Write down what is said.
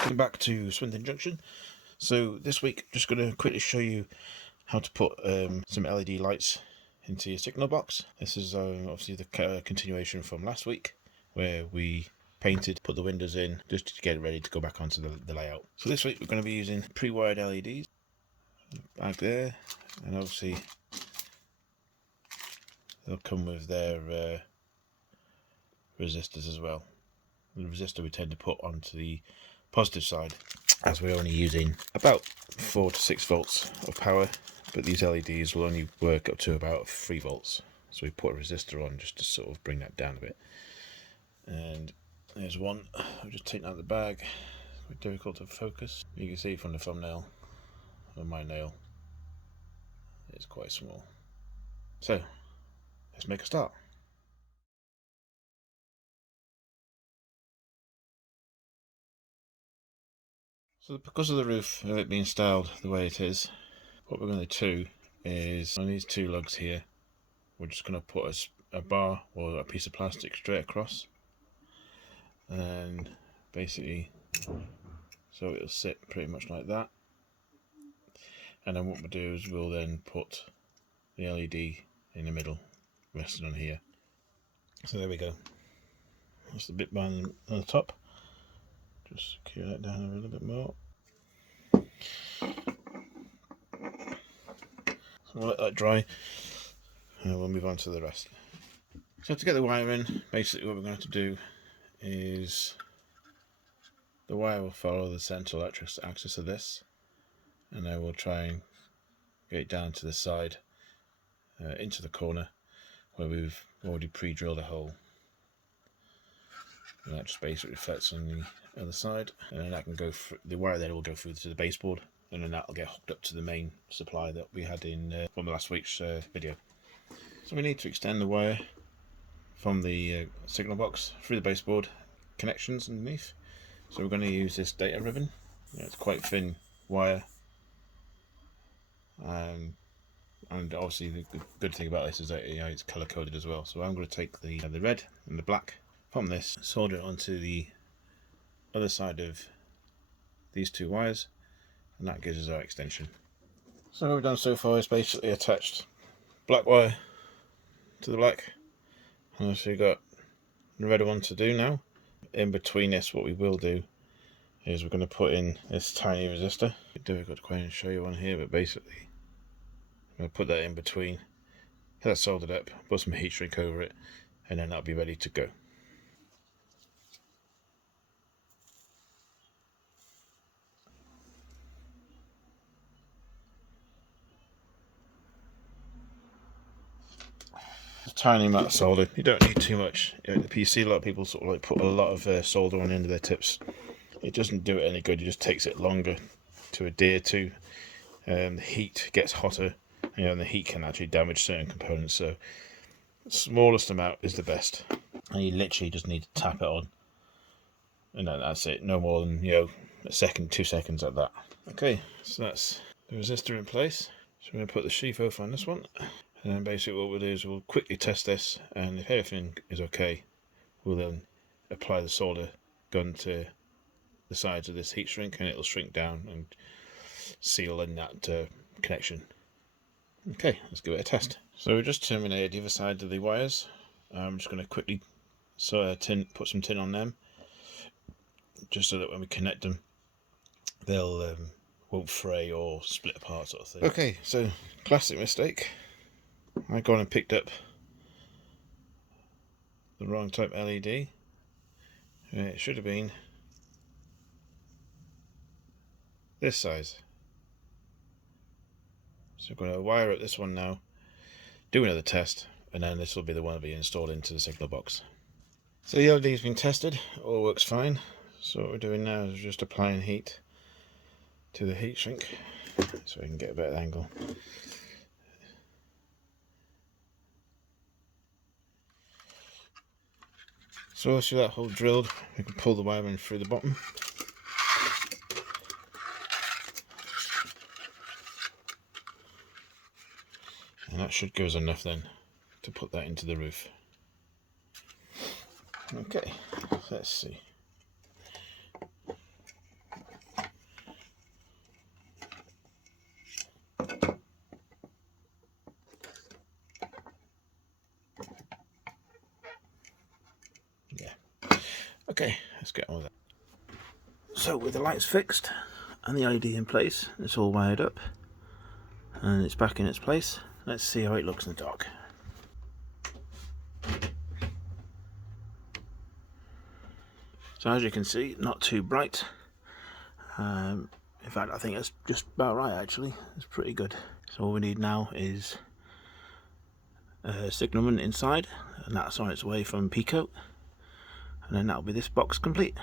Welcome back to Swindon Junction. So this week I'm just going to quickly show you how to put some LED lights into your signal box. This is obviously the continuation from last week where we painted, put the windows in just to get it ready to go back onto the layout. So this week we're going to be using pre-wired LEDs back there, and obviously they'll come with their resistors as well. The resistor we tend to put onto the positive side, as we're only using about 4 to 6 volts of power, but these LEDs will only work up to about 3 volts, so we put a resistor on just to sort of bring that down a bit. And there's one. I'll just take out the bag. It's difficult to focus. You can see from the thumbnail of my nail it's quite small. So let's make a start. So because of the roof of it being styled the way it is, what we're going to do is on these two lugs here, we're just going to put a bar or a piece of plastic straight across, and basically so it'll sit pretty much like that. And then what we'll do is we'll then put the LED in the middle, resting on here. So there we go. That's the bit behind on the top. Just secure that down a little bit more. So we'll let that dry and we'll move on to the rest. So to get the wire in, basically what we're going to do is the wire will follow the central electric axis of this, and then we'll try and get it down to the side, into the corner where we've already pre-drilled a hole. And that just basically reflects on the other side, and then that can go through, the wire there will go through to the baseboard, and then that will get hooked up to the main supply that we had in from last week's video. So we need to extend the wire from the signal box through the baseboard connections underneath. So we're going to use this data ribbon. It's quite thin wire, and obviously the good thing about this is that it's color coded as well. So I'm going to take the red and the black from this, solder it onto the other side of these two wires, and that gives us our extension. So what we've done so far is basically attached black wire to the black, and so we've got the red one to do now. In between this, what we will do is we're going to put in this tiny resistor. It's difficult to quite show you one here, but basically I'm going to put that in between, get that soldered up, put some heat shrink over it, and then that'll be ready to go. A tiny amount of solder, you don't need too much. You see a lot of people sort of like put a lot of solder on the end of their tips. It doesn't do it any good, it just takes it longer to adhere to. The heat gets hotter, and the heat can actually damage certain components, so the smallest amount is the best. And you literally just need to tap it on, and then that's it. No more than a second, 2 seconds like that. Okay, so that's the resistor in place. So we're going to put the sheath off on this one, and then basically what we'll do is we'll quickly test this, and if everything is okay, we'll then apply the solder gun to the sides of this heat shrink, and it'll shrink down and seal in that connection. Okay, let's give it a test. So we just terminated the other side of the wires. I'm just going to quickly put some tin on them, just so that when we connect them, they'll won't fray or split apart, sort of thing. Okay, so classic mistake. I gone and picked up the wrong type LED. It should have been this size. So I'm going to wire up this one now, do another test, and then this will be the one to be installed into the signal box. So the LED's been tested, all works fine. So what we're doing now is just applying heat to the heat shrink so we can get a better angle. So once you've got that hole drilled, we can pull the wire in through the bottom. And that should give us enough then to put that into the roof. Okay, let's see. Okay, let's get on with it. So with the lights fixed and the ID in place, it's all wired up and it's back in its place. Let's see how it looks in the dark. So as you can see, not too bright. In fact, I think it's just about right actually. It's pretty good. So all we need now is a signalman inside, and that's on its way from Pico, and then that'll be this box complete.